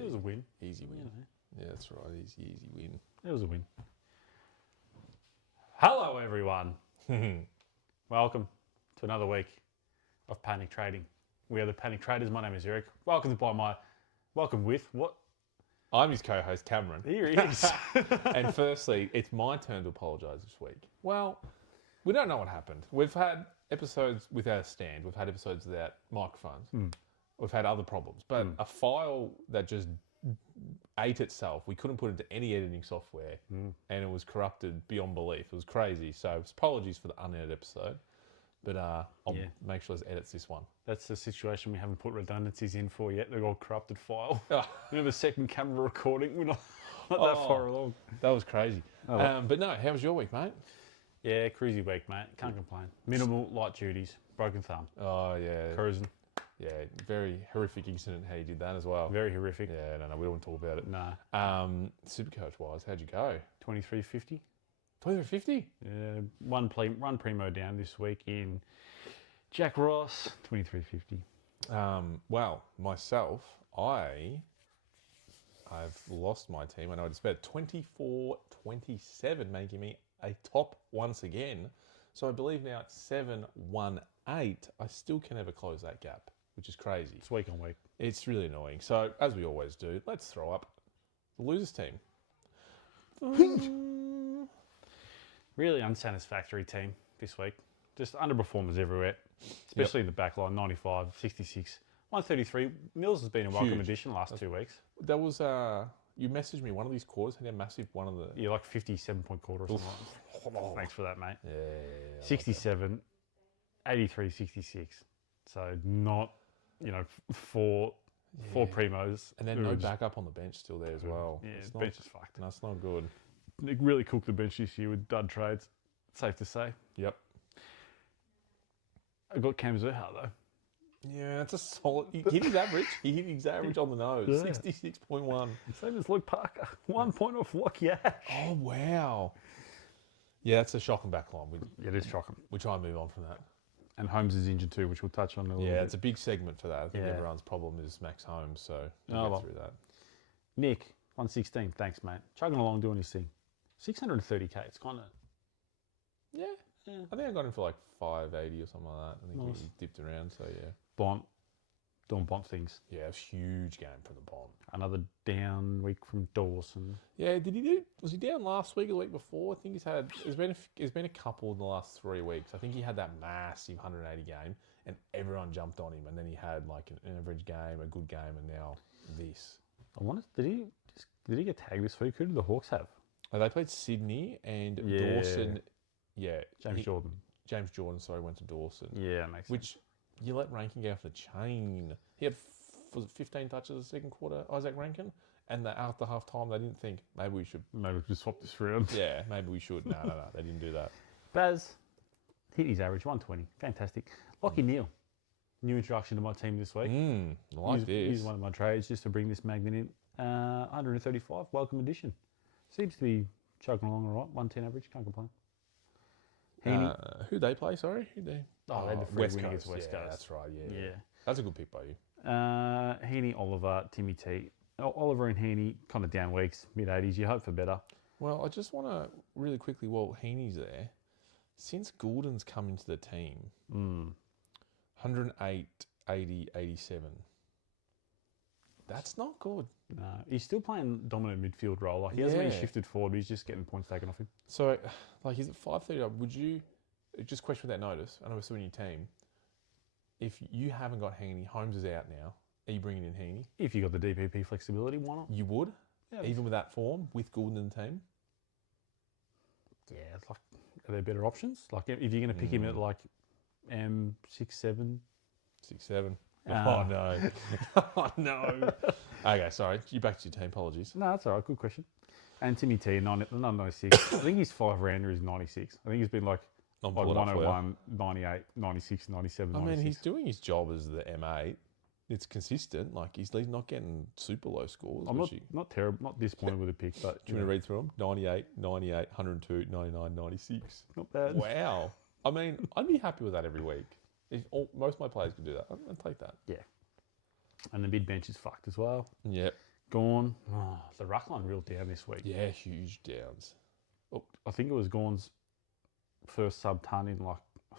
It was a win. Easy win. You know. Yeah, that's right. Easy win. It was a win. Hello, everyone. Welcome to another week of Panic Trading. We are the Panic Traders. My name is Eric. Welcome with what? I'm his co-host, Cameron. Here he is. And firstly, it's my turn to apologise this week. Well, we don't know what happened. We've had episodes without a stand. We've had episodes without microphones. We've had other problems. But a file that just ate itself, we couldn't put it into any editing software, and it was corrupted beyond belief. It was crazy. So apologies for the unedited episode. But I'll make sure there's edits this one. That's the situation we haven't put redundancies in for yet. They're all corrupted file. Oh. We have a second camera recording. We're not that far along. That was crazy. But no, how was your week, mate? Yeah, cruisy week, mate. Can't complain. Minimal light duties. Broken thumb. Oh, yeah. Cruising. Yeah, very horrific incident how you did that as well. Very horrific. Yeah, no, we don't want to talk about it. Nah. Supercoach-wise, how'd you go? 23.50. 23.50? Yeah, one primo down this week in Jack Ross, 23.50. Well, myself, I've lost my team. I know it's about 24-27, making me a top once again. So I believe now it's 7-1-8. I still can never close that gap, which is crazy. It's week on week. It's really annoying. So, as we always do, let's throw up the losers team. Really unsatisfactory team this week. Just underperformers everywhere, especially in the back line, 95, 66, 133. Mills has been a welcome addition last 2 weeks. That was, you messaged me, one of these quarters had a massive one of the... Yeah, like 57-point quarter or something like that. Thanks for that, mate. Yeah. 67, 83, 66. So not, four primos. And then no backup on the bench still there as well. Yeah, the bench is fucked. No, it's not good. They really cooked the bench this year with dud trades. Safe to say. Yep. I got Cam Zerha though. Yeah, that's a solid. He hit his average. He hit his average on the nose. 66.1. Same as Luke Parker. 1 point off Lockyash. Oh, wow. Yeah, that's a shocking backline. It is shocking. We try and move on from that. And Holmes is injured too, which we'll touch on in a little bit. Yeah, it's a big segment for that. I think everyone's problem is Max Holmes, so we'll get through that. Nick, 116. Thanks, mate. Chugging along, doing his thing. 630k. It's kind of... Yeah. I think I got him for like 580 or something like that. I think he dipped around, so yeah. Bont. Doing Bont things. Yeah, it was a huge game for the Bont. Another down week from Dawson. Yeah, was he down last week or the week before? I think there's been a couple in the last 3 weeks. I think he had that massive 180 game and everyone jumped on him, and then he had like an average game, a good game, and now this. I wonder, did he get tagged this week? Who did the Hawks have? They played Sydney and Dawson. Yeah. James Jordan, went to Dawson. Yeah, that makes sense. Which you let Rankin go off the chain. He had, was it 15 touches the second quarter, Isaac Rankin? And after half time, they didn't think, maybe we should swap this round. Yeah, maybe we should. No, they didn't do that. Baz hit his average, 120. Fantastic. Lockie Neal, new introduction to my team this week. I like this. He's one of my trades just to bring this magnet in. 135, welcome addition. Seems to be chugging along all right. 110 average, can't complain. Who they play, sorry? They had the free win against West Coast. That's right, yeah. That's a good pick by you. Heaney, Oliver, Timmy T. Oliver and Heaney, kind of down weeks, mid-80s. You hope for better. Well, I just want to really quickly, while Heaney's there, since Goulden's come into the team, 108, 80, 87. That's not good. No, he's still playing dominant midfield role. Like he hasn't been shifted forward, but he's just getting points taken off him. So, like, he's at 530. Would you, just question with that notice, I know we're still in your team, if you haven't got Heaney, Holmes is out now, are you bringing in Heaney? If you got the DPP flexibility, why not? You would? Yeah. Even with that form, with Goulden in the team? Yeah, it's like, are there better options? Like, if you're going to pick him at like 6'7". 6'7". Oh, no. Oh, no. Okay, sorry. You back to your team. Apologies. No, that's all right. Good question. And Timmy T, 96. I think his 5-rounder is 96. I think he's been like 101, 98, 96, 97, 96. I mean, he's doing his job as the M8. It's consistent. Like, he's not getting super low scores. I'm not terrible, not disappointed with the pick, but... Do you want to read through them? 98, 98, 102, 99, 96. Not bad. Wow. I mean, I'd be happy with that every week. If most of my players could do that, I'd take that. Yeah. And the mid bench is fucked as well. Yep. Gone. Oh, the ruck line real down this week. Yeah, huge downs. I think it was Gorn's first sub-ton in like,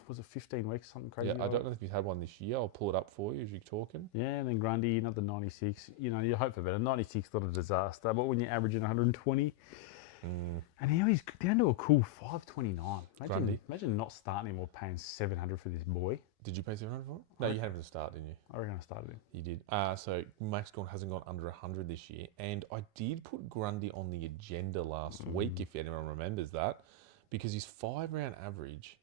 was it 15 weeks, something crazy? Yeah, I don't know if he's had one this year. I'll pull it up for you as you're talking. Yeah, and then Grundy, another 96. You know, you hope for better. 96, not a disaster. But when you're averaging 120, and now he's down to a cool 529. Imagine not starting him or paying 700 for this boy. Did you pay 700 for it? No, you had him to start, didn't you? I reckon I started him. You did. So Max Gorn hasn't gone under 100 this year. And I did put Grundy on the agenda last week, if anyone remembers that, because his 5-round average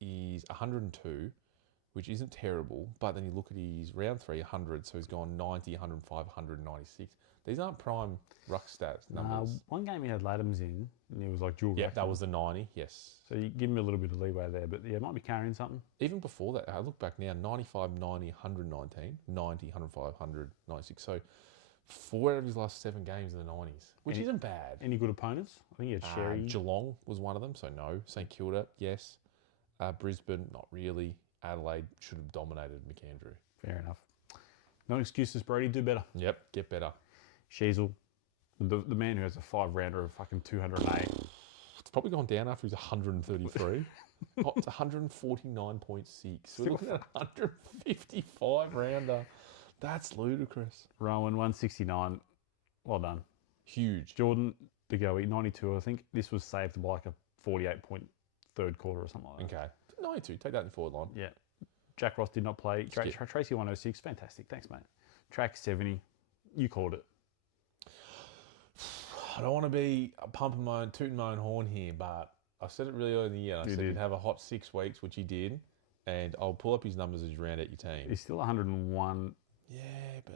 is 102, which isn't terrible. But then you look at his round 3, 100. So he's gone 90, 105, 196. These aren't prime ruck stats numbers. One game he had Laddams in, and he was like dual. Yeah, that was the 90, yes. So you give him a little bit of leeway there, but yeah, might be carrying something. Even before that, I look back now, 95, 90, 119, 90, 105, 196. So 4 out of his last 7 games in the 90s, which isn't bad. Any good opponents? I think he had Sherry. Geelong was one of them, so no. St Kilda, yes. Brisbane, not really. Adelaide should have dominated McAndrew. Fair enough. No excuses, Brody. Do better. Yep, get better. Sheasel, the man who has a 5-rounder of fucking 208. It's probably gone down after he's 133. It's 149.6. We're looking at 155 rounder. That's ludicrous. Rowan, 169. Well done. Huge. Jordan, De Goey, 92. I think this was saved by like a 48-point third quarter or something like that. Okay. 92. Take that in the forward line. Yeah. Jack Ross did not play. Tracy, 106. Fantastic. Thanks, mate. Track, 70. You called it. I don't want to be tooting my own horn here, but I said it really early in the year. I said he'd have a hot 6 weeks, which he did, and I'll pull up his numbers as you round out your team. He's still 101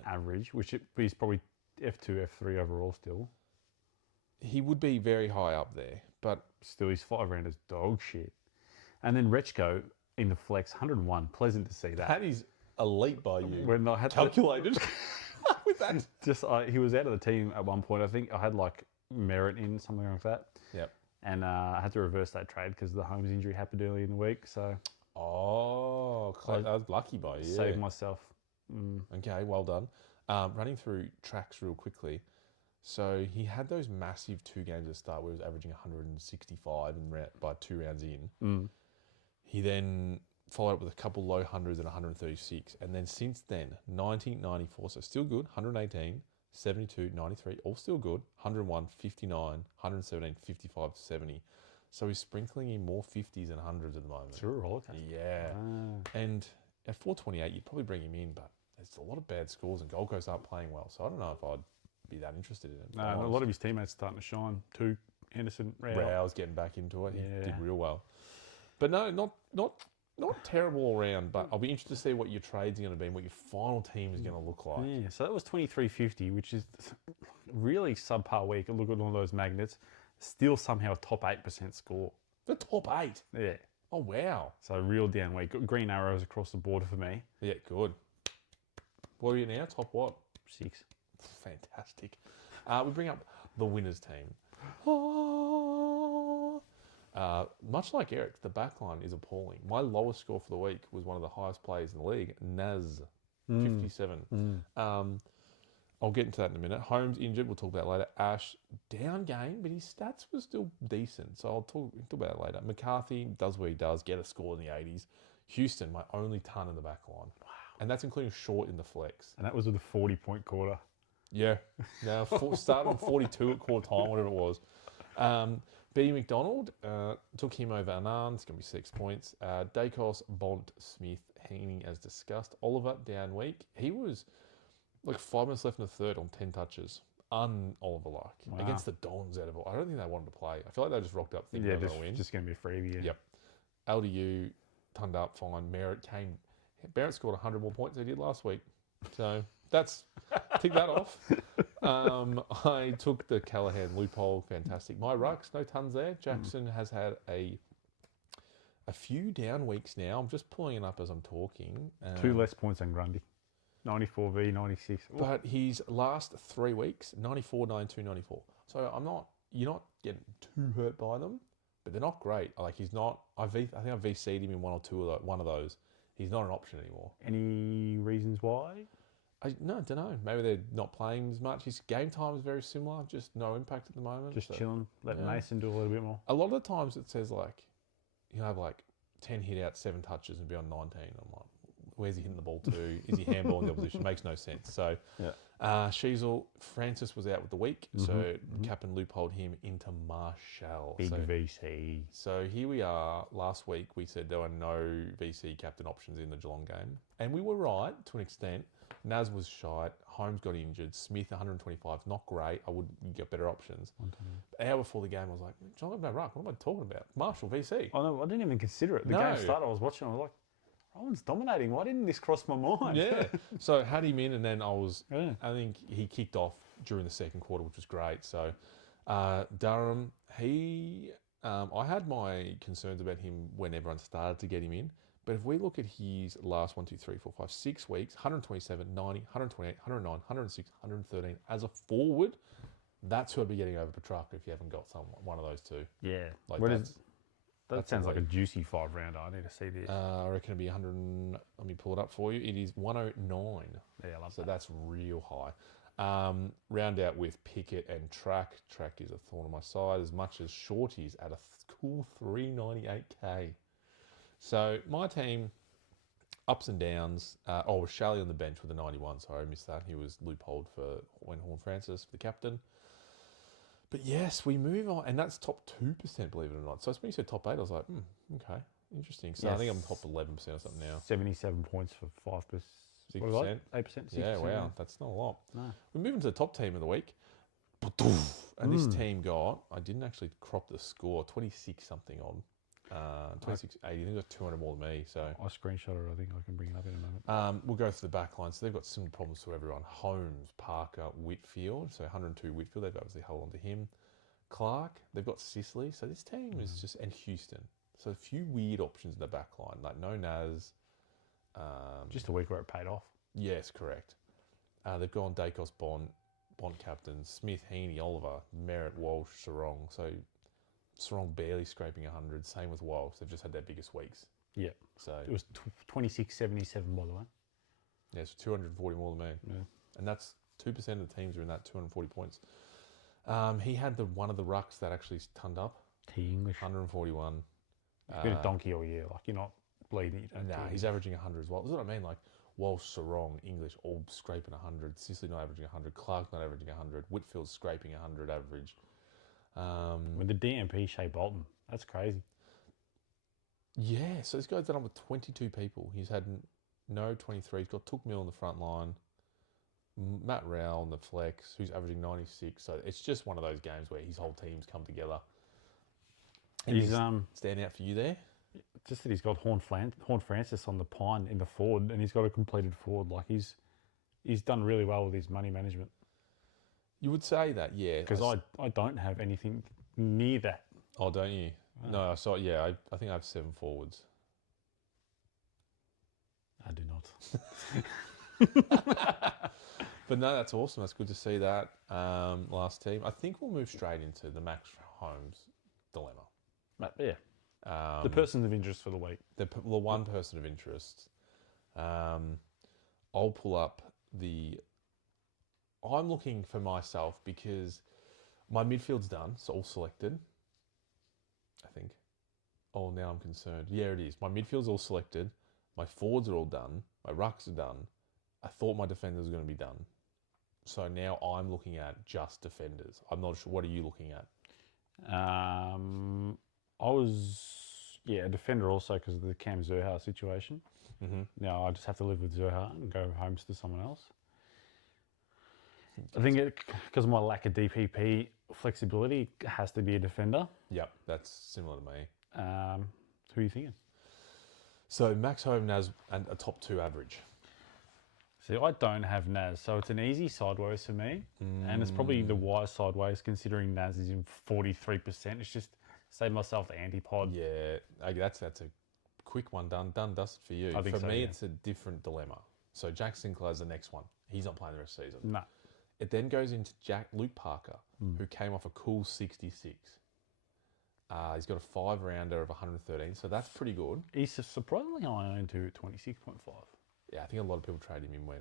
average, which he's probably F2, F3 overall still. He would be very high up there, but still his 5-rounder's dog shit. And then Rechko in the flex, 101. Pleasant to see that. That is elite by you. When I had calculated with that. He was out of the team at one point. I think I had like Merritt in, something like that. Yep. And I had to reverse that trade because the Holmes injury happened early in the week. So. I was lucky by you. Saved myself. Okay, well done. Running through tracks real quickly. So he had those massive 2 games at the start where he was averaging 165 by 2 rounds in. He then followed up with a couple low hundreds and 136. And then since then, 90, 94, so still good, 118, 72, 93, all still good, 101, 59, 117, 55, 70. So he's sprinkling in more 50s and 100s at the moment. It's a roller coaster. Yeah. And at 428, you'd probably bring him in, but there's a lot of bad scores and Gold Coast aren't playing well. So I don't know if I'd be that interested in it. No, a lot of his teammates starting to shine too. Anderson, Rao's getting back into it. He did real well. But no, not terrible all round, but I'll be interested to see what your trade's going to be and what your final team is going to look like. Yeah, so that was 23.50, which is really subpar week. Look at all those magnets. Still somehow a top 8% score. The top 8? Yeah. Oh, wow. So real down week. Green arrows across the border for me. Yeah, good. What are you now? Top what? 6. Fantastic. We bring up the winners team. Much like Eric, the back line is appalling. My lowest score for the week was one of the highest players in the league, Naz, 57. I'll get into that in a minute. Holmes injured, we'll talk about later. Ash, down game, but his stats were still decent, so I'll talk about it later. McCarthy does what he does, get a score in the 80s. Houston, my only ton in the back line. Wow. And that's including Short in the flex. And that was with a 40-point quarter. Yeah. Now, starting 42 at quarter time, whatever it was. B. McDonald, took him over Anand. It's going to be 6 points. Dacos, Bont, Smith, Heaney as discussed. Oliver, down week. He was like 5 minutes left in the third on 10 touches. Un-Oliver-like. Against the Dons out of all. I don't think they wanted to play. I feel like they just rocked up thinking they were going to win. Just going to be a freebie. Yeah. Yep. LDU, turned up fine. Merritt came. Barrett scored 100 more points than he did last week. So that's, tick that off. I took the Callahan loophole, fantastic. My rucks, no tons there. Jackson has had a few down weeks now. I'm just pulling it up as I'm talking. 2 less points than Grundy. 94 v 96. Ooh. But his last 3 weeks, 94, 92, 94. So you're not getting too hurt by them, but they're not great. Like he's not, I think I've VC'd him in one of those. He's not an option anymore. Any reasons why? I don't know. Maybe they're not playing as much. His game time is very similar, just no impact at the moment. Just chilling. Let Mason do a little bit more. A lot of the times it says like, he'll have like 10 hit outs, 7 touches and be on 19. I'm like, where's he hitting the ball to? Is he handballing the opposition? Makes no sense. So, Sheasel, Francis was out with the week. So, Captain loopholed him into Marshall. Big VC. So, here we are. Last week, we said there were no VC captain options in the Geelong game. And we were right to an extent. Naz was shite. Holmes got injured. Smith, 125. Not great. I would get better options. An hour before the game, I was like, Geelong have no ruck. What am I talking about? Marshall, VC. Oh, no, I didn't even consider it. The game started, I was watching. I was like, Rowan's dominating. Why didn't this cross my mind? Yeah. So, had him in, and then I think he kicked off during the second quarter, which was great. So, Durham, I had my concerns about him when everyone started to get him in. But if we look at his last 6 weeks, 127, 90, 128, 109, 106, 113 as a forward, that's who I'd be getting over Petrarca if you haven't got one of those two. Yeah. Like that sounds like a juicy 5-rounder. I need to see this. I reckon it'd be 100. Let me pull it up for you. It is 109. Yeah, I love so that. That's real high. Round out with Pickett and Track. Track is a thorn on my side as much as Shorty's at a cool 398k. So my team, ups and downs. Shalley on the bench with a 91. Sorry, I missed that. He was loopholed for Horn Francis, the captain. But yes, we move on, and that's top 2%, believe it or not. So when you said top 8, I was like, okay, interesting. So yes. I think I'm top 11% or something now. 77 points for 5%. 6%. 8%? 6%. Yeah, wow, that's not a lot. No. We're moving to the top team of the week. And this team got, I didn't actually crop the score, 26 something on. 26.80. I think it was 200 more than me. So I screenshot it. I think I can bring it up in a moment. We'll go through the back line. So they've got similar problems to everyone. Holmes, Parker, Whitfield. So 102 Whitfield. They've obviously held on to him. Clark. They've got Sicily. So this team is just, and Houston. So a few weird options in the back line. Like no Naz. Just a week where it paid off. Yes, correct. They've gone Dacos, Bond captain, Smith, Heaney, Oliver, Merritt, Walsh, Sarong. So Sarong barely scraping 100. Same with Walsh. They've just had their biggest weeks. Yeah. So it was 26.77 by the way. Yeah, it's 240 more than me. Yeah. And that's 2% of the teams are in that 240 points. He had one of the rucks that actually turned up. T English. 141. He's been a donkey all year. Like you're not bleeding. He's averaging 100 as well. That's what I mean. Like Walsh, Sarong, English all scraping 100. Sicily not averaging 100. Clark not averaging 100. Whitfield scraping 100 average. With the DMP Shea Bolton, that's crazy. Yeah, so this guy's done up with 22 people. He's had no 23. He's got Took Mill on the front line, Matt Rowell on the flex, who's averaging 96. So it's just one of those games where his whole team's come together. And he's stand out for you there? Just that he's got Horn Francis on the pine in the forward, and he's got a completed forward. Like he's done really well with his money management. You would say that, yeah. Because I don't have anything near that. Oh, don't you? Oh. No, I saw. Yeah, I think I have 7 forwards. I do not. But no, that's awesome. That's good to see that. Last team. I think we'll move straight into the Max Holmes dilemma. Yeah. The person of interest for the week. The one person of interest. I'll pull up I'm looking for myself because my midfield's done. It's all selected. I think. Oh, now I'm concerned. Yeah, it is. My midfield's all selected. My forwards are all done. My rucks are done. I thought my defenders were going to be done. So now I'm looking at just defenders. I'm not sure. What are you looking at? I was, a defender also because of the Cam Zerha situation. Mm-hmm. Now I just have to live with Zerha and go Holmes to someone else. I think because of my lack of DPP flexibility, it has to be a defender. Yep, that's similar to me. Who are you thinking? So Max Holmes, Naz, and a top 2 average. See, I don't have Naz, so it's an easy sideways for me. And it's probably the wise sideways considering Naz is in 43%. It's just save myself the antipod. Yeah, that's a quick one done dusted for you. I think for so, me, yeah. it's a different dilemma. So Jack Sinclair's the next one. He's not playing the rest of the season. No. It then goes into Luke Parker, who came off a cool 66. He's got a 5-rounder of 113, so that's pretty good. He's surprisingly high owned to 26.5. Yeah, I think a lot of people traded him in when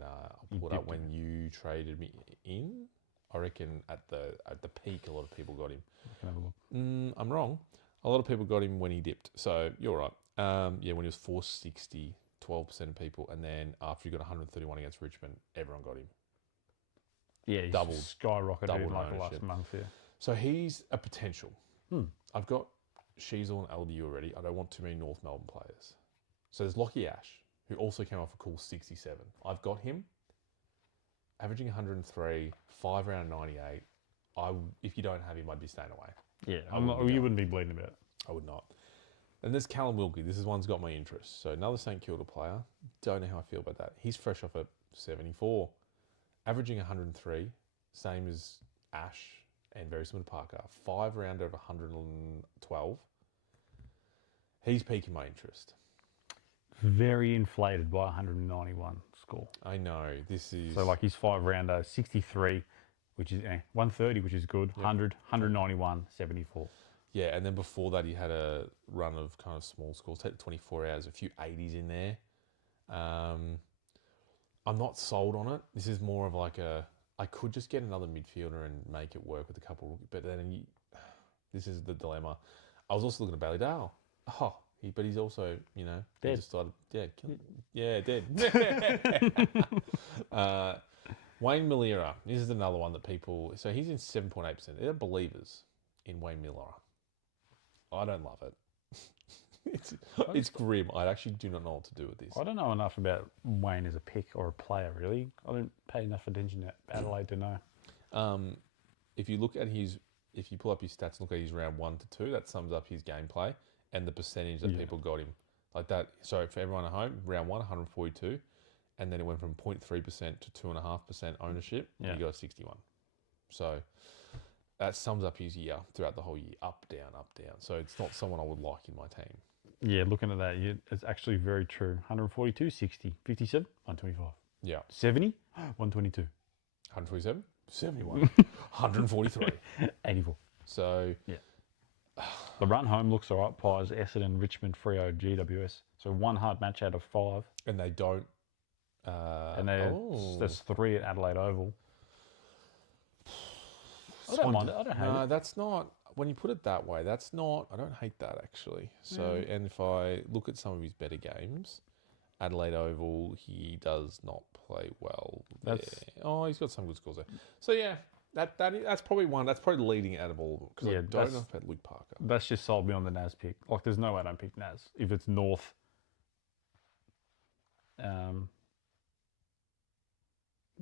You pulled up dipped when you traded me in. I reckon at the peak, a lot of people got him. I can have a look. I'm wrong. A lot of people got him when he dipped. So you're right. Yeah, when he was 460, 12% of people, and then after he got 131 against Richmond, everyone got him. Yeah, he's skyrocketed in like the last month. Yeah. So he's a potential. I've got Sheasel and LDU already. I don't want too many North Melbourne players. So there's Lockie Ash, who also came off a cool 67. I've got him averaging 103, 5 round 98. If you don't have him, I'd be staying away. Yeah, you wouldn't be bleeding about it. I would not. And there's Callum Wilkie. This is one's got my interest. So another St Kilda player. Don't know how I feel about that. He's fresh off a 74, averaging 103, same as Ash and very similar to Parker. 5 rounder of 112. He's piquing my interest. Very inflated by 191 score. I know. This is... So like his 5 rounder, 63, which is 130, which is good. 100, 191, 74. Yeah, and then before that, he had a run of kind of small scores. Take the 24 hours, a few 80s in there. I'm not sold on it. This is more of like I could just get another midfielder and make it work with a couple. But then this is the dilemma. I was also looking at Bailey Dale. But he's also, dead. He just started, dead. Wayne Millera. This is another one that people. So he's in 7.8%. They're believers in Wayne Millera. I don't love it. It's grim. I actually do not know what to do with this. I don't know enough about Wayne as a pick or a player, really. I don't pay enough attention to Adelaide to know. If you pull up his stats and look at his round 1 to 2, that sums up his gameplay and the percentage that people got him. Like that. So for everyone at home, round 1, 142. And then it went from 0.3% to 2.5% ownership. And he got 61. So that sums up his year throughout the whole year. Up, down, up, down. So it's not someone I would like in my team. Yeah, looking at that, it's actually very true. 142, 60, 57, 125. Yeah. 70, 122. 127, 71, 143. 84. So... Yeah. The run home looks all right. Pies, Essendon, Richmond, Freo, GWS. So one hard match out of 5. And they don't... there's 3 at Adelaide Oval. I don't mind it. I don't hate it. No, that's not... When you put it that way, that's not... I don't hate that, actually. So, and if I look at some of his better games, Adelaide Oval, he does not play well there. He's got some good scores there. So, yeah, that's probably one. That's probably leading out of all of them. Because I don't know about Luke Parker. That's just sold me on the Naz pick. Like, there's no way I don't pick Naz. If it's North...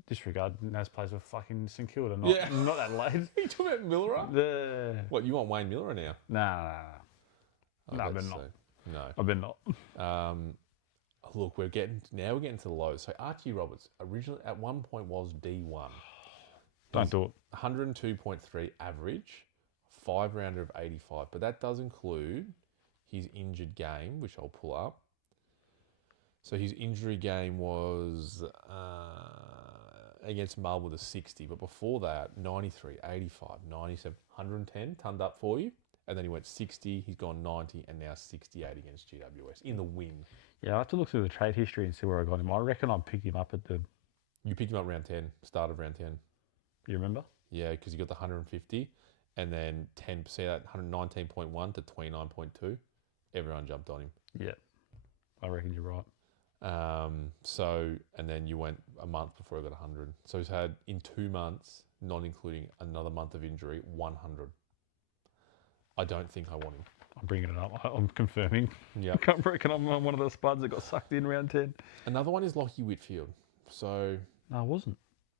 disregard, Naz plays with fucking St Kilda, not Adelaide. Are you talking about Millera? What, you want Wayne Millera now? Nah. No, I bet not. No. I bet not. Look, we're getting to the lows. So Archie Roberts, originally at one point was D1. Don't do it. 102.3 average, 5 rounder of 85. But that does include his injured game, which I'll pull up. So his injury game was against Marvel with a 60, but before that, 93, 85, 97, 110 turned up for you. And then he went 60, he's gone 90, and now 68 against GWS in the win. Yeah, I have to look through the trade history and see where I got him. I reckon I picked him up at the... You picked him up round 10, start of round 10. You remember? Yeah, because you got the 150, and then 10%, that 119.1 to 29.2. Everyone jumped on him. Yeah, I reckon you're right. And then you went a month before he got 100. So he's had, in 2 months, not including another month of injury, 100. I don't think I want him. I'm bringing it up. I'm confirming. Yeah. I reckon I'm one of the spuds that got sucked in round 10. Another one is Lockie Whitfield. So... No, I wasn't.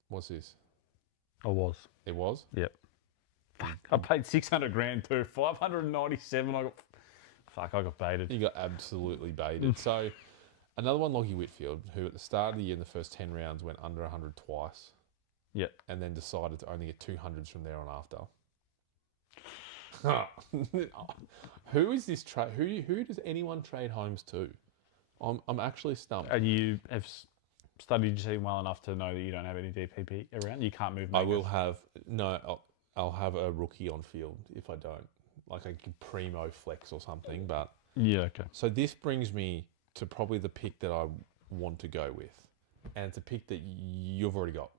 What's this? I was. It was? Yep. Fuck. I paid 600 grand too. 597. I got baited. You got absolutely baited. So... Another one, Lockie Whitfield, who at the start of the year in the first 10 rounds went under 100 twice. Yep. And then decided to only get 200s from there on after. Who is this trade? Who does anyone trade Holmes to? I'm actually stumped. And you have studied your team well enough to know that you don't have any DPP around? You can't move makers? I will have... No, I'll have a rookie on field if I don't. Like a primo flex or something, but... Yeah, okay. So this brings me... to probably the pick that I want to go with. And it's a pick that you've already got.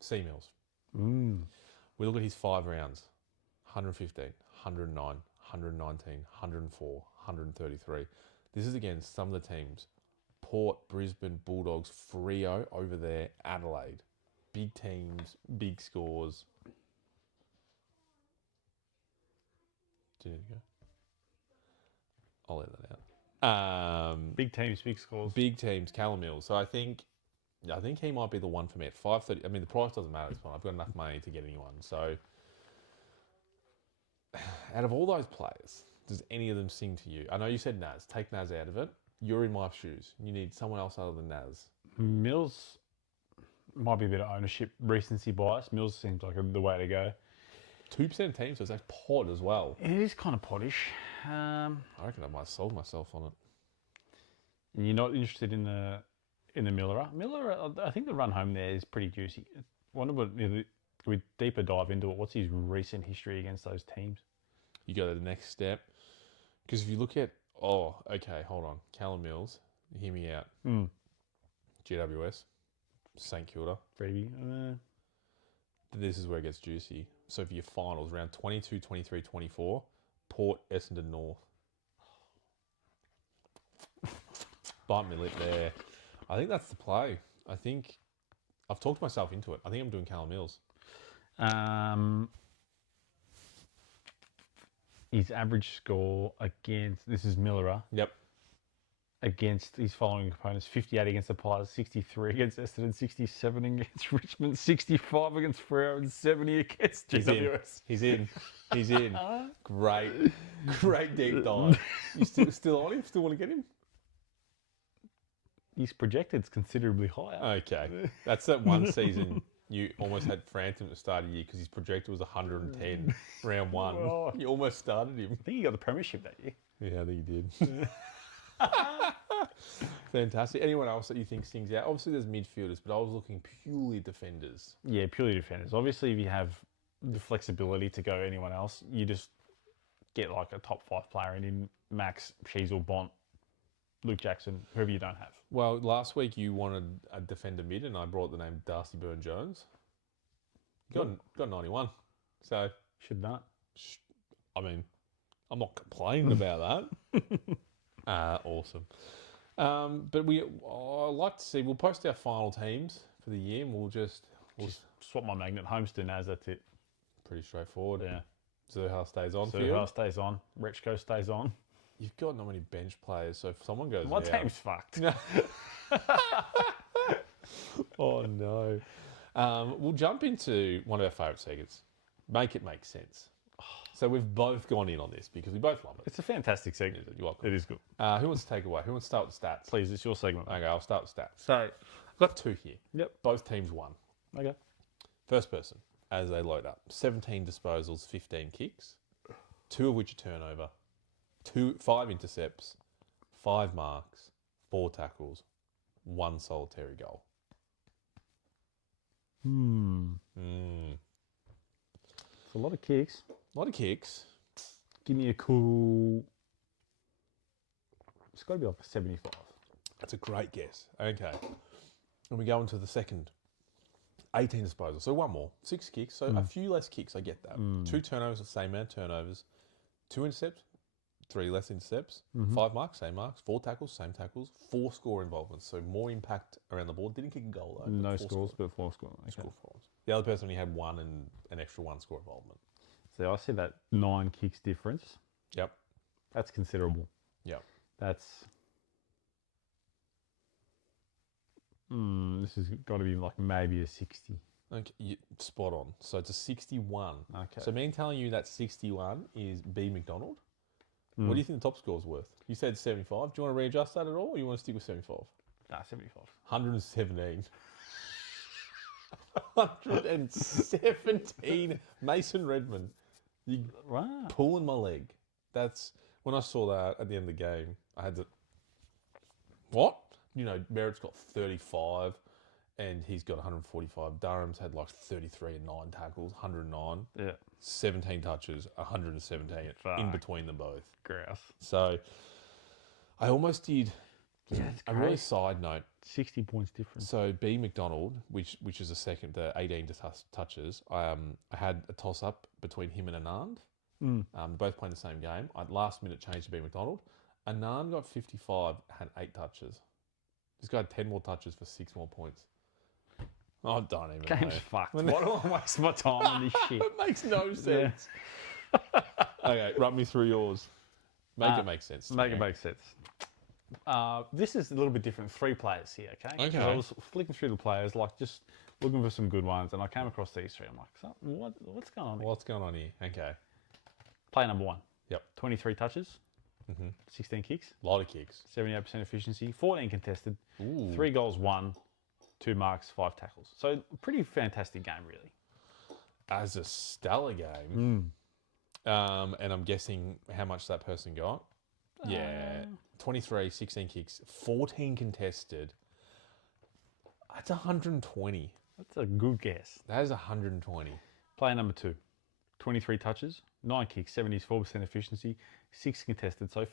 C Mills. We look at his 5 rounds. 115, 109, 119, 104, 133. This is against some of the teams. Port, Brisbane, Bulldogs, Freo over there, Adelaide. Big teams, big scores. Do you need to go? I'll let that out. Big teams, big scores. Big teams, Callum Mills. So I think he might be the one for me at 5:30. I mean, the price doesn't matter at this point. I've got enough money to get anyone. So out of all those players, does any of them sing to you? I know you said Naz. Take Naz out of it. You're in my shoes. You need someone else other than Naz. Mills might be a bit of ownership, recency bias. Mills seems like the way to go. 2% of teams, so it's like pot as well. It is kind of pottish. I reckon I might sold myself on it. And you're not interested in the Miller. Miller, I think the run home there is pretty juicy. I wonder what, we deeper dive into it. What's his recent history against those teams? You go to the next step. Because if you look at, okay, hold on. Callum Mills, hear me out. GWS, St Kilda. Freebie. This is where it gets juicy. So for your finals, round 22, 23, 24, Port, Essendon North. Bite me lip there. I think that's the play. I think I've talked myself into it. I think I'm doing Callum Mills. His average score against, this is Miller. Yep. Against his following opponents: 58 against the Pies, 63 against Essendon, 67 against Richmond, 65 against Freo, and 70 against GWS. He's in. Great deep dive. You still on him? Still want to get him? His projected's considerably higher. Okay. That's that one season you almost had Frampton at the start of the year because his projected was 110 round 1. Oh. You almost started him. I think he got the premiership that year. Yeah, I think he did. Fantastic. Anyone else that you think sings out? Obviously, there's midfielders, but I was looking purely defenders. Yeah, purely defenders. Obviously, if you have the flexibility to go anyone else, you just get like a top 5 player in Max, Sheasel, Bont, Luke Jackson, whoever you don't have. Well, last week you wanted a defender mid, and I brought the name Darcy Byrne-Jones. Got 91. So should not. I mean, I'm not complaining about that. Awesome. But I like to see. We'll post our final teams for the year, and we'll just swap my magnet homes to Naz. That's it. Pretty straightforward. Yeah. Zerha stays on. Zerha stays on. Rechko stays on. You've got not many bench players, so if someone goes my team's fucked. Oh no. We'll jump into one of our favourite segments. Make it make sense. So we've both gone in on this because we both love it. It's a fantastic segment. You're welcome. It is good. Who wants to take away? Who wants to start with stats? Please, it's your segment. Okay, I'll start with stats. So, I've got 2 here. Yep. Both teams won. Okay. First person, as they load up, 17 disposals, 15 kicks, 2 of which are turnover, 5 intercepts, 5 marks, 4 tackles, 1 solitary goal. It's a lot of kicks. A lot of kicks. Give me a cool... It's got to be like a 75. That's a great guess. Okay. And we go into the second. 18 disposals. So 1 more. 6 kicks. So a few less kicks. I get that. 2 turnovers, the same amount of turnovers. 2 intercepts. 3 less intercepts. 5 marks, same marks. 4 tackles, same tackles. 4 score involvements. So more impact around the board. Didn't kick a goal though. No scores, but 4 scores. Okay. Score 4. The other person only had 1 and an extra 1 score involvement. So I see that 9 kicks difference. Yep. That's considerable. Yep. That's... this has got to be like maybe a 60. Okay, spot on. So it's a 61. Okay. So me telling you that 61 is B McDonald. What do you think the top score's worth? You said 75. Do you want to readjust that at all, or you want to stick with 75? Nah, 75. 117. 117. Mason Redmond. You Wow. pulling my leg. That's when I saw that at the end of the game. I had to. What? You know, Merritt's got 35, and he's got 145. Durham's had like 33 and 9 tackles, 109. Yeah. 17 touches, 117 Fuck. in between them both. Grouse. So I almost did Yeah, it's A really crazy. side note. 60 points difference. So B McDonald, which is the 18 touches. I had a toss up between him and Anand. Both playing the same game. I last minute changed to B McDonald. Anand got 55, had 8 touches. This guy had 10 more touches for 6 more points. I don't even Game's know. fucked. Why do I waste my time on this shit? It makes no sense. Okay, run me through yours. Make it make sense. Make it make sense. This is a little bit different. 3 players here, okay? 'Cause Okay. I was flicking through the players, like just looking for some good ones, and I came across these 3. I'm like, what's going on here? What's going on here? Okay. Player number 1. Yep. 23 touches, 16 kicks, A lot of kicks. 78% efficiency, 14 contested, Ooh. 3 goals, 1, 2 marks, 5 tackles. So pretty fantastic game, really. As a stellar game. And I'm guessing how much that person got. Yeah. 23, 16 kicks, 14 contested. That's 120. That's a good guess. That is 120. Player number 2, 23 touches, 9 kicks, 74% efficiency, 6 contested. So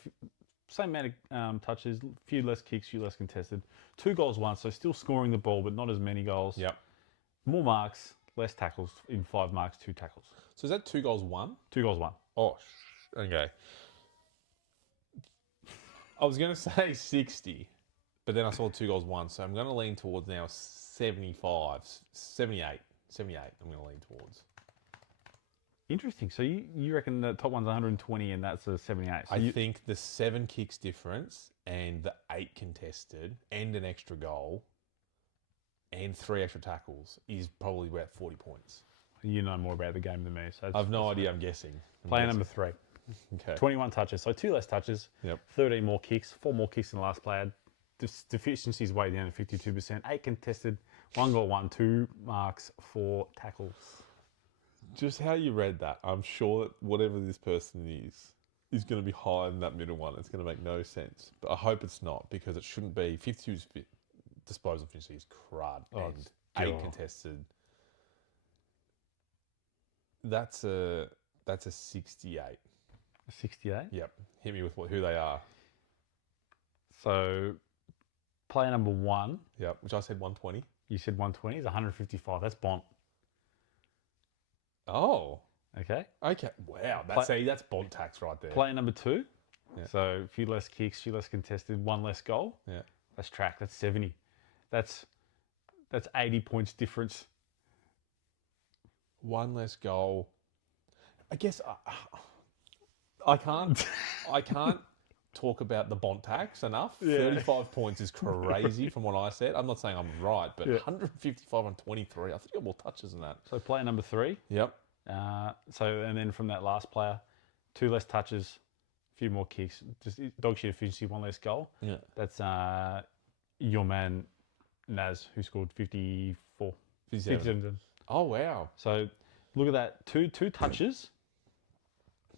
same amount of touches, few less kicks, few less contested. 2 goals, 1. So still scoring the ball, but not as many goals. Yep. More marks, less tackles. In 5 marks, 2 tackles. So is that 2 goals, 1? 2 goals, 1. Oh, okay. I was going to say 60, but then I saw 2 goals, 1. So I'm going to lean towards now 75, 78. 78 I'm going to lean towards. Interesting. So you reckon the top one's 120 and that's a 78. So I think the 7 kicks difference and the 8 contested and an extra goal and 3 extra tackles is probably about 40 points. You know more about the game than me. So I've no idea. I'm guessing. Player number 3. Okay. 21 touches, so 2 less touches. Yep. 13 more kicks, 4 more kicks than the last player. Deficiency is way down at 52%. 8 contested, 1 goal, 1, 2 marks, 4 tackles. Just how you read that, I'm sure that whatever this person is going to be higher than that middle one. It's going to make no sense. But I hope it's not, because it shouldn't be. 52's disposal efficiency is crud. Oh, and it's 8 terrible. contested. That's a 68. 68. Yep. Hit me with who they are. So player number 1, Yep. Which I said 120. you said 120 is 155. That's Bont. Oh. Okay. Okay. Wow. That's Bond tax right there. Player number 2. Yeah. So a few less kicks, few less contested, 1 less goal. Yeah. That's track. That's 70. That's 80 points difference. 1 less goal. I guess I can't talk about the Bont tax enough. Yeah. 35 points is crazy from what I said. I'm not saying I'm right, but 155 on 23. I think you got more touches than that. So player number 3. Yep. And then from that last player, 2 less touches, a few more kicks, just dog shit efficiency, 1 less goal. Yeah. That's your man Naz, who scored 54. 57. Oh wow. So look at that. Two touches,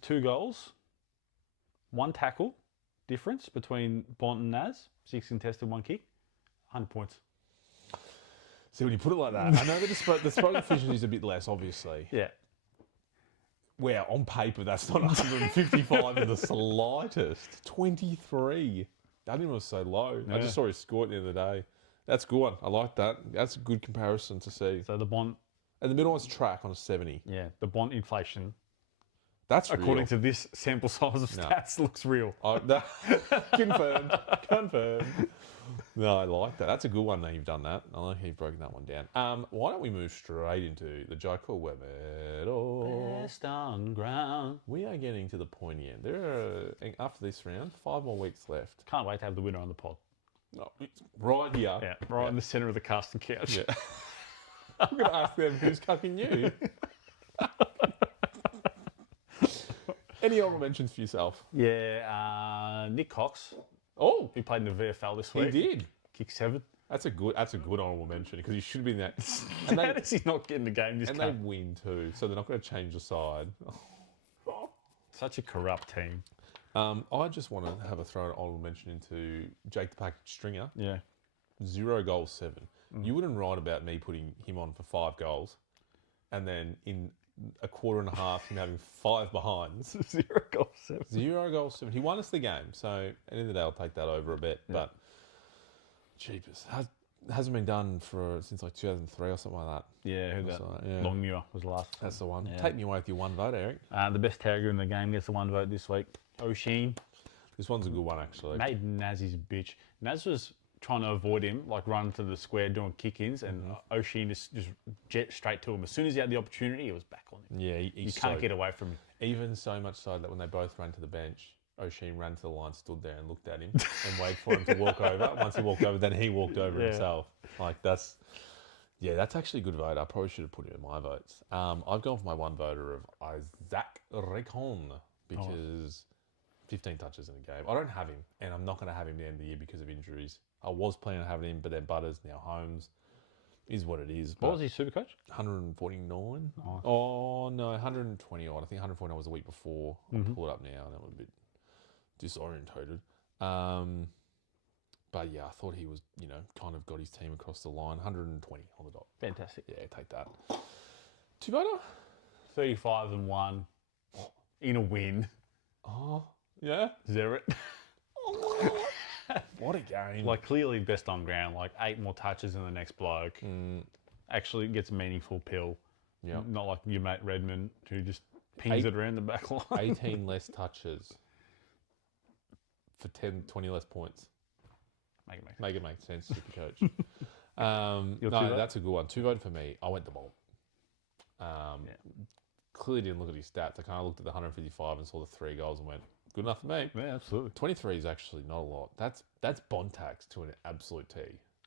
2 goals, 1 tackle difference between Bont and Naz. 6 contested, 1 kick, 100 points. See, when you put it like that, I know the disposal efficiency is a bit less, obviously. Yeah. Wow, on paper, that's not 155 in the slightest. 23. I didn't know it was so low. I just saw his score at the end of the day. That's good one. I like that. That's a good comparison to see. So the Bont, And the middle one's track on a 70. the Bont inflation, That's according real. to this sample size of stats, looks real. No, confirmed. Confirmed. No, I like that. That's a good one. Now you've done that. I like how you've broken that one down. Why don't we move straight into the Joko Web Medal? Best on ground. We are getting to the pointy end. There are, after this round, 5 more weeks left. Can't wait to have the winner on the pod. No, it's right here. Yeah, right in the centre of the casting couch. Yeah. I'm going to ask them who's cucking you. Any honourable mentions for yourself? Yeah, Nick Cox, Oh, who played in the VFL this he week. did. Kick 7. That's a good honourable mention because he should be in that. And how does he not get in the game this And they game? win too, so they're not going to change the side. Such a corrupt team. I just want to have a throw an honourable mention into Jake the Package Stringer. Yeah. 0 goals, 7. You wouldn't write about me putting him on for 5 goals, and then in a quarter and a half him having 5 behinds. 0 goals 7. 0 goals, 7. He won us the game, so at the end of the day I'll take that over a bit. Yeah. Cheapest. Hasn't been done since like 2003 or something like that. Yeah, who that? So, yeah. Longmuir was the last. That's the one. Yeah. Take me away with your one vote, Eric. The best tagger in the game gets the one vote this week. O'Sheen. This one's a good one, actually. Made Naz his bitch. Naz was trying to avoid him, like run to the square doing kick-ins, and O'Sheen just jet straight to him. As soon as he had the opportunity, he was back on him. Yeah, you can't get away from him. Even so much so that when they both ran to the bench, O'Sheen ran to the line, stood there and looked at him and waited for him to walk over. Once he walked over, then he walked over himself. Like, that's actually a good vote. I probably should have put him in my votes. I've gone for my one voter of Isaac Recon because 15 touches in a game. I don't have him, and I'm not going to have him at the end of the year because of injuries. I was planning on having him, but then Butters, now Holmes, is what it is. What was he, Supercoach? 149. Oh, no, 120 odd. I think 149 was the week before. I'll pull it up now, and I'm a bit disorientated. But yeah, I thought he was, kind of got his team across the line. 120 on the dot. Fantastic. Yeah, take that. Two voter? 35 and 1 in a win. Oh, yeah. Zero. What a game. Like, clearly best on ground. Like, 8 more touches than the next bloke. Actually gets a meaningful pill. Yeah. Not like your mate Redmond, who just pings it around the back line. 18 less touches for 10, 20 less points. Make it make sense, Supercoach. No, that's a good one. Two voted for me. I went the ball. Clearly didn't look at his stats. I kind of looked at the 155 and saw the 3 goals and went, good enough for me. Yeah, absolutely. 23 is actually not a lot. That's Bontax to an absolute T.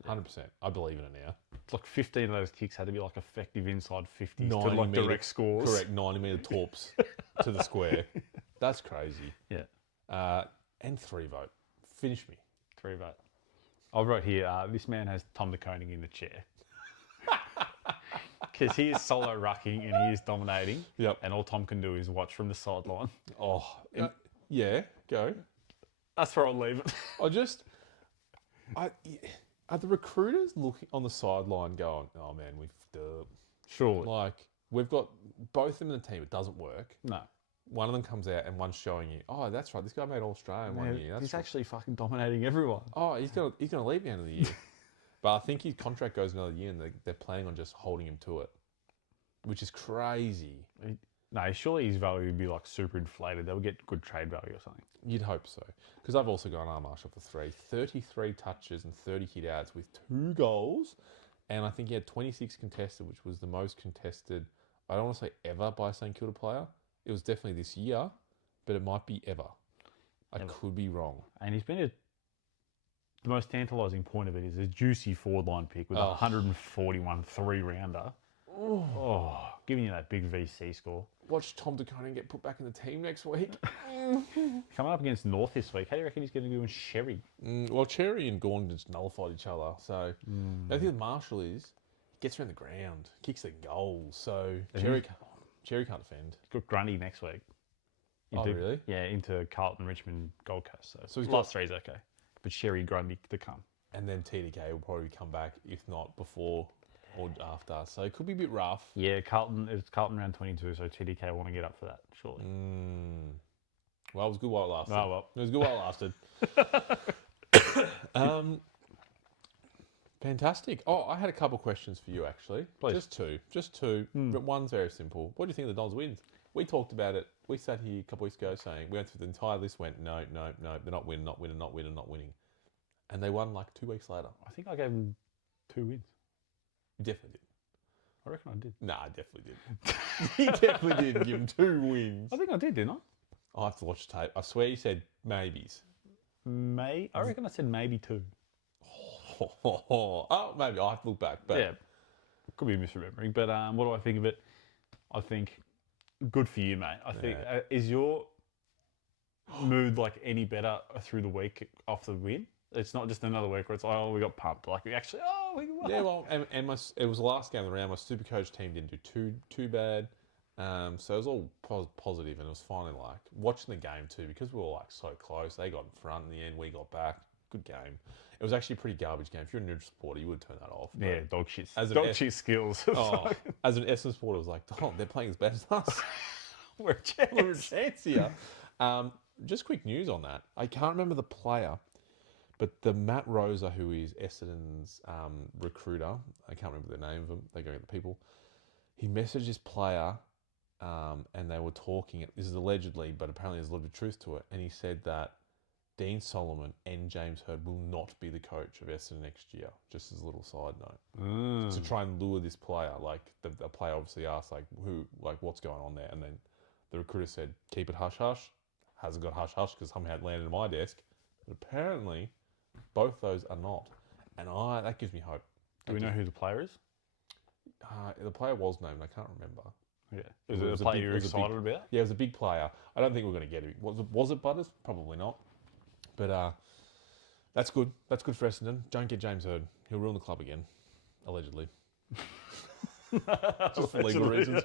100%. I believe in it now. It's like 15 of those kicks had to be like effective inside 50s to like direct scores. Correct, 90-metre torps to the square. That's crazy. Yeah. And 3 vote. Finish me. 3 vote. I wrote here, this man has Tom de Koning in the chair. Because he is solo rucking and he is dominating. Yep. And all Tom can do is watch from the sideline. Oh, yeah, go. That's where I'll leave it. Are the recruiters looking on the sideline going, oh man, we've up? Sure. Like, we've got both of them in the team. It doesn't work. No. One of them comes out and one's showing you, oh, that's right, this guy made All-Australian one year. He's actually fucking dominating everyone. Oh, he's gonna leave at the end of the year. But I think his contract goes another year and they're planning on just holding him to it, which is crazy. No, surely his value would be like super inflated. They'll get good trade value or something. You'd hope so. Because I've also gone Marshall for 3. 33 touches and 30 hit outs with 2 goals. And I think he had 26 contested, which was the most contested, I don't want to say ever by a St Kilda player. It was definitely this year, but it might be ever. I could be wrong. And he's been the most tantalising point of it is a juicy forward line pick with a 141 3-rounder. Oh, giving you that big VC score. Watch Tom de Koning get put back in the team next week. Coming up against North this week, how do you reckon he's going to do in Sherry? Well, Cherry and Gordon just nullified each other. So the thing with Marshall is he gets around the ground, kicks the goals. So Cherry can't defend. He's got Grundy next week. Really? Yeah, into Carlton, Richmond, Gold Coast. So he's last 3's okay. But Sherry, Grundy to come. And then TDK will probably come back, if not before or after. So it could be a bit rough. Yeah, it's Carlton round 22, so TDK want to get up for that, surely. Well, it was good while it lasted. Oh, well. It was good while it lasted. Fantastic. Oh, I had a couple questions for you, actually. Please. Just two. But one's very simple. What do you think of the Dons wins? We talked about it. We sat here a couple weeks ago saying, we went through the entire list, went, no, they're not winning. And they won like 2 weeks later. I think I gave them 2 wins. You definitely did. I reckon I did. Nah, I definitely did. You definitely did give them 2 wins. I think I did, didn't I? I'll have to watch the tape. I swear you said maybes. I reckon I said maybe 2. Oh, maybe. I'll have to look back. But yeah, could be misremembering. But what do I think of it? I think good for you, mate. I think is your mood like any better through the week off the win? It's not just another week where it's like, oh, we got pumped. Like we actually, we won. Yeah, well, and it was the last game of the round. My Supercoach team didn't do too bad. So it was all positive, and it was finally like watching the game too because we were like so close. They got in front in the end. We got back. Good game. It was actually a pretty garbage game. If you're a neutral supporter, you would turn that off. Yeah, dog shit. Dog shit skills. As an Essendon supporter, I was like, oh, they're playing as bad as us. We're a chance here. Just quick news on that. I can't remember the player, But the Matt Rosa, who is Essendon's recruiter, I can't remember the name of them. They go get the people. He messaged his player, and they were talking. This is allegedly, but apparently there's a lot of truth to it. And he said that Dean Solomon and James Hird will not be the coach of Essendon next year. Just as a little side note, to try and lure this player. Like the player obviously asked, like what's going on there, and then the recruiter said, keep it hush hush. Hasn't got hush hush because somehow it landed on my desk. But apparently, both those are not, and that gives me hope. Do we know who the player is? The player was named. I can't remember. Yeah, is it a player you're excited about? Yeah, it was a big player. I don't think we're going to get him. Was it Butters? Probably not. But that's good. That's good for Essendon. Don't get James Hird. He'll ruin the club again, allegedly. Just for legal reasons.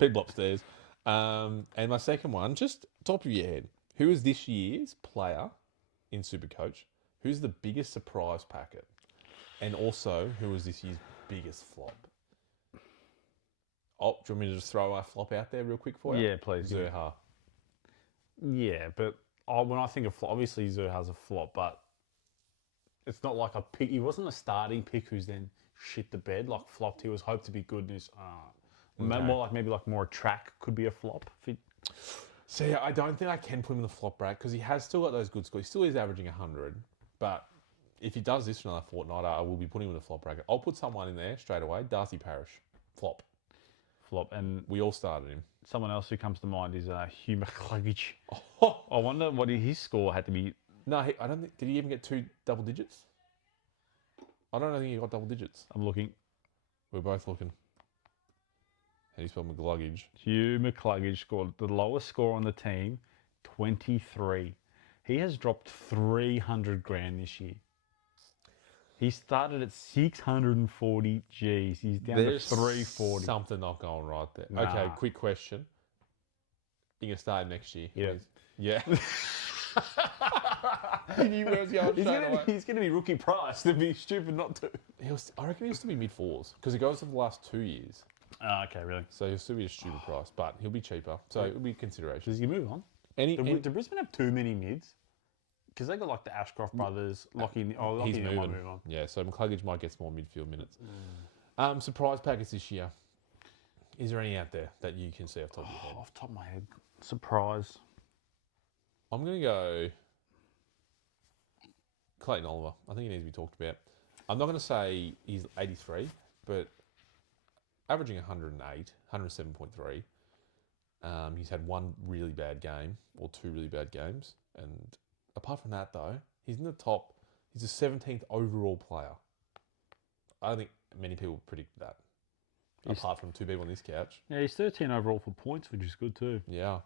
People upstairs. And my second one, just top of your head. Who is this year's player in Supercoach? Who's the biggest surprise packet? And also, who is this year's biggest flop? Oh, do you want me to just throw a flop out there real quick for you? Yeah, please. Zerha. Yeah, but when I think of flop, obviously Zerha's a flop, but it's not like a pick. He wasn't a starting pick who's then shit the bed, like flopped. He was hoped to be good. And more like maybe like more a track could be a flop. See, I don't think I can put him in the flop bracket because he has still got those good scores. He still is averaging 100, but if he does this for another fortnight, I will be putting him in the flop bracket. I'll put someone in there straight away. Darcy Parish, flop. And we all started him. Someone else who comes to mind is Hugh McCluggage. I wonder what his score had to be. No, I don't think. Did he even get 2 double digits? I don't think he got double digits. I'm looking. We're both looking. How do you spell McCluggage? Hugh McCluggage scored the lowest score on the team, 23. He has dropped 300 grand this year. He started at 640 Gs. He's down to 340. Something not going right there. Nah. Okay, quick question. You're going to start next year? Yeah. Please? Yeah. He knew where I was going. He's going to be rookie price. It'd be stupid not to. I reckon he used to be mid-4s because it goes for the last 2 years. Okay, really? So he'll still be a stupid price, but he'll be cheaper. So it'll be consideration. Does he move on? Do Brisbane have too many mids? Because they got like the Ashcroft brothers, Lockie. He's moving. Might move on. Yeah, so McCluggage might get some more midfield minutes. Surprise packets this year. Is there any out there that you can see off the top of your head? Off the top of my head, surprise. I'm going to go Clayton Oliver. I think he needs to be talked about. I'm not going to say he's 83, but averaging 108, 107.3. He's had one really bad game or 2 really bad games, and apart from that, though, he's in the top. He's a 17th overall player. I don't think many people predict that, apart from 2 people on this couch. Yeah, he's 13 overall for points, which is good too. Yeah.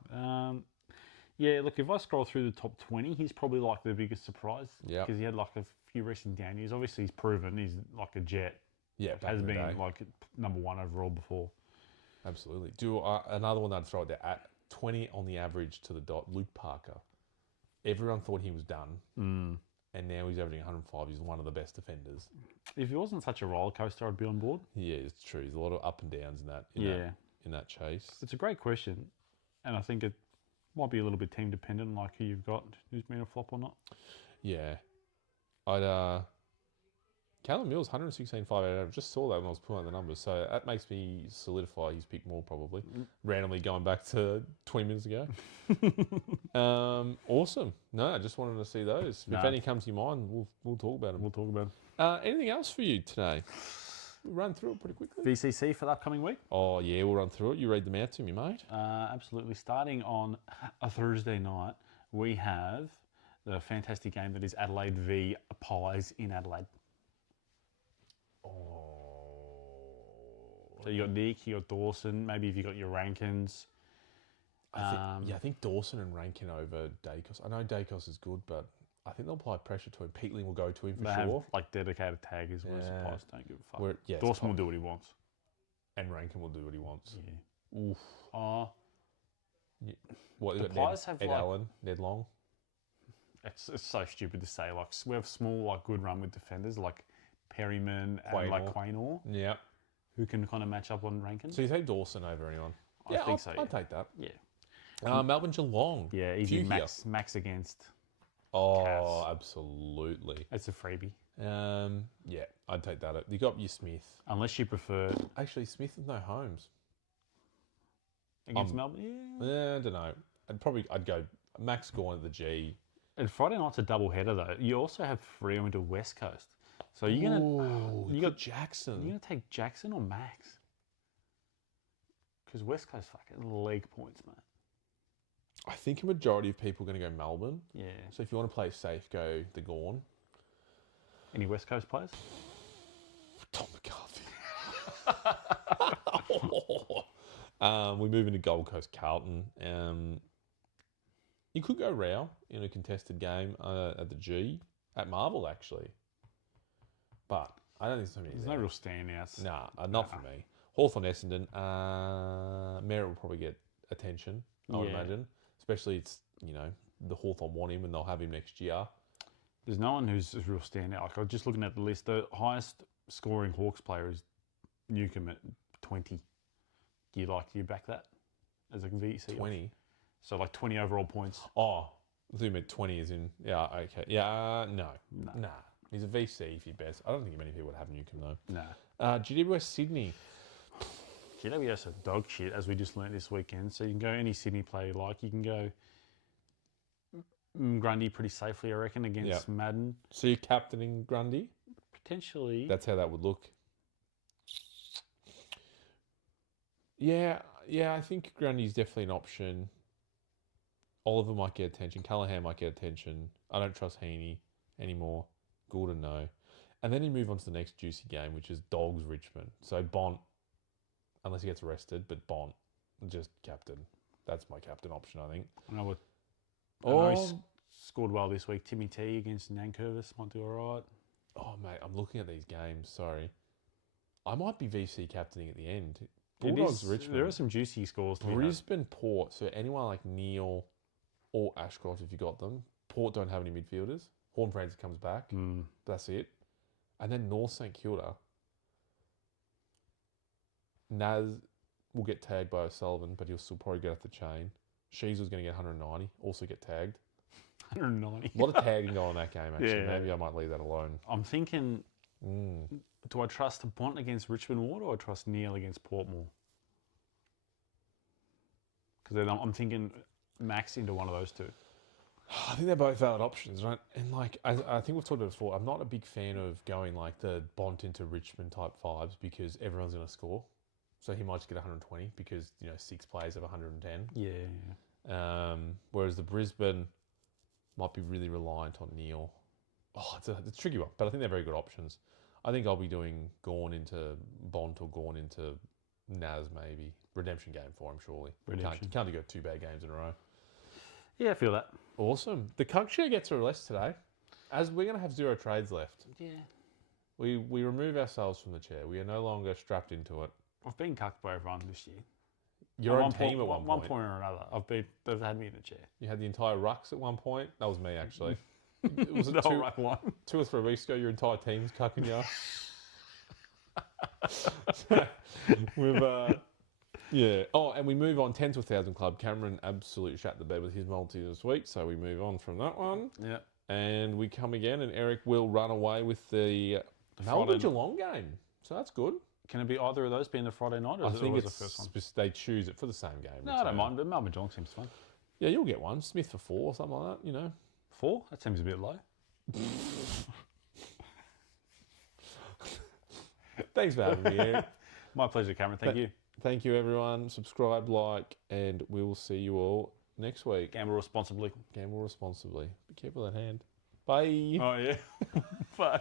Yeah, look, if I scroll through the top 20, he's probably like the biggest surprise. Yeah. Because he had like a few recent down years. Obviously, he's proven he's like a jet. Yeah, has been like number 1 overall before. Absolutely. Another one I'd throw out there at 20 on the average to the dot. Luke Parker. Everyone thought he was done, and now he's averaging 105. He's one of the best defenders. If he wasn't such a roller coaster, I'd be on board. Yeah, it's true. There's a lot of up and downs in that. In that chase. It's a great question, and I think it might be a little bit team dependent, like who you've got, who's been a flop or not. Yeah, Callum Mills 116.5 average. Just saw that when I was pulling out the numbers, so that makes me solidify his pick more probably. Randomly going back to 20 minutes ago. Awesome. No, I just wanted to see those. If any comes to your mind, we'll talk about them. Anything else for you today? We'll run through it pretty quickly. VCC for the upcoming week? Oh yeah, we'll run through it. You read them out to me, mate. Absolutely. Starting on a Thursday night, we have the fantastic game that is Adelaide v Pies in Adelaide. So you got Nick, you got Dawson. Maybe if you got your Rankins. I think Dawson and Rankin over Dacos. I know Dacos is good, but I think they'll apply pressure to him. Peatling will go to him for they sure. Have, like dedicated taggers. Yeah. Pies don't give a fuck. Yeah, Dawson will do what he wants, and Rankin will do what he wants. Yeah. Oof. Yeah. What the Pies have Ed like, Allen, Ned Long. It's so stupid to say. Like we have small, like good run with defenders like Perryman and like Quaynor. Yeah. Who can kind of match up on Rankin. So you take Dawson over anyone? I think so. I'd take that. Yeah. Melbourne Geelong. Yeah, easy Max against. Oh, absolutely. It's a freebie. Yeah, I'd take that. You got your Smith. Unless you prefer Actually, Smith with no Holmes. against Melbourne. Yeah. Yeah, I don't know. I'd go Max Gorn at the G. And Friday night's a double header though. You also have Freo into West Coast. So you're gonna you got Jackson. You're gonna take Jackson or Max? Because West Coast fucking league points, mate. I think a majority of people are going to go Melbourne. Yeah. So if you want to play safe, go the Gorn. Any West Coast players? Tom McCarthy. We move into Gold Coast Carlton. You could go Rao in a contested game at the G, at Marvel actually. But I don't think there's so many. There's no real standouts. Nah, not for me. Hawthorn Essendon. Merritt will probably get attention, I would imagine. Especially it's, the Hawthorn want him and they'll have him next year. There's no one who's a real standout. Like I was just looking at the list. The highest scoring Hawks player is Newcomb at 20. Do you back that as a VC? 20? So like 20 overall points. Oh, I thought you meant 20 as in, yeah, okay. Yeah, no. Nah. He's a VC if he bets. I don't think many people would have Newcomb though. Nah. GWS Sydney. GWS are dog shit, as we just learnt this weekend. So you can go any Sydney player you like. You can go Grundy pretty safely, I reckon, against Madden. So you're captaining Grundy? Potentially. That's how that would look. Yeah, I think Grundy's definitely an option. Oliver might get attention. Callahan might get attention. I don't trust Heaney anymore. Gordon, no. And then you move on to the next juicy game, which is Dogs Richmond. So Bont, unless he gets arrested, but Bont, just captain. That's my captain option, I think. I know he scored well this week. Timmy T against Nankervis might do all right. Oh, mate, I'm looking at these games. Sorry. I might be VC captaining at the end. Bulldogs Richmond. There are some juicy scores to Brisbane Port. So anyone like Neil or Ashcroft, if you got them. Port don't have any midfielders. Horn Francis comes back. That's it. And then North St Kilda. Naz will get tagged by O'Sullivan, but he'll still probably get off the chain. Shees was going to get 190, also get tagged. 190. A lot of tagging going on that game, actually. Yeah. Maybe I might leave that alone. I'm thinking, do I trust Bont against Richmond Water or trust Neil against Portmore? Because then I'm thinking Max into one of those two. I think they're both valid options, right? And like, I think we've talked about it before. I'm not a big fan of going like the Bont into Richmond type vibes because everyone's going to score. So he might just get 120 because, 6 players of 110. Yeah. Whereas the Brisbane might be really reliant on Neil. Oh, it's a tricky one, but I think they're very good options. I think I'll be doing Gorn into Bont or Gorn into Naz maybe. Redemption game for him, surely. You can't go 2 bad games in a row. Yeah, I feel that. Awesome. The Cuck chair gets released today, as we're going to have 0 trades left. Yeah. We remove ourselves from the chair. We are no longer strapped into it. I've been cucked by everyone this year. You're on team at one point. One point or another. They've had me in a chair. You had the entire rucks at one point. That was me, actually. Was it the ruck one? 2 or 3 weeks ago, your entire team's cucking you. Yeah. Oh, and we move on 10 to 1,000 club. Cameron absolutely shat the bed with his multi this week, so we move on from that one. Yeah. And we come again, and Eric will run away with the Melbourne Geelong game. So that's good. Can it be either of those being the Friday night, or is it always the first one? They choose it for the same game. No, I don't mind, but Melbourne Geelong seems fun. Yeah, you'll get one. Smith for 4 or something like that, 4? That seems a bit low. Thanks for having me, Eric. My pleasure, Cameron. Thank you. Thank you, everyone. Subscribe, like, and we will see you all next week. Gamble responsibly. Gamble responsibly. Be careful of that hand. Bye. Oh, yeah. Bye.